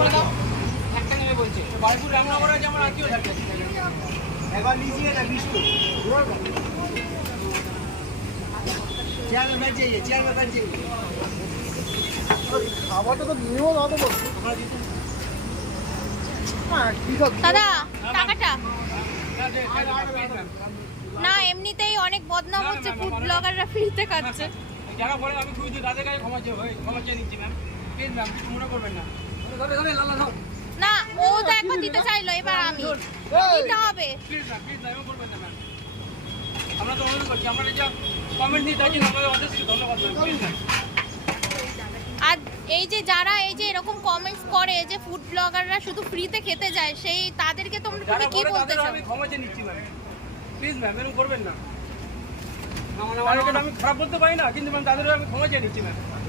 করে দাও একটা নেবে বলছে বারপুর রামনগরে আছে আমার আত্মীয় থাকে একবার लीजिए ना बिस्कुट চেয়ার में बैठ जाइए চেয়ার में बैठ जाइए খাবারটা তো নিয়েও না তো দাদা টাকাটা না এমনিতেই অনেক বদনাম হচ্ছে ফুড ব্লগাররা ফ্রিতে খাচ্ছে যারা বলে আমি খুবই তাদের কাছে ক্ষমা চেয়ে নিচ্ছি ম্যাম প্লিজ ম্যাম কিছু মনে করবেন না না ও তো এখন দিতে চাইলো এবার আমি দিতে হবে প্লিজ ম্যাম এমন করবেন না ম্যাম আমরা তো অনুরোধ করছি আমরা যা কমেন্ট দিই তাই জন্য আপনাদের অজস্র ধন্যবাদ ম্যাম প্লিজ ম্যাম আর এই যে যারা এই যে এরকম কমেন্টস করে যে ফুড ব্লগাররা শুধু ফ্রিতে খেতে যায় সেই তাদেরকে তুমি কি বলতে চাও আমি ক্ষমা চেয়ে নিচ্ছি ম্যাম প্লিজ ম্যাম এরকম করবেন না আমি খারাপ বলতে পারি না কিন্তু ম্যাম তাদের আমি ক্ষমা চেয়ে নিচ্ছি ম্যাম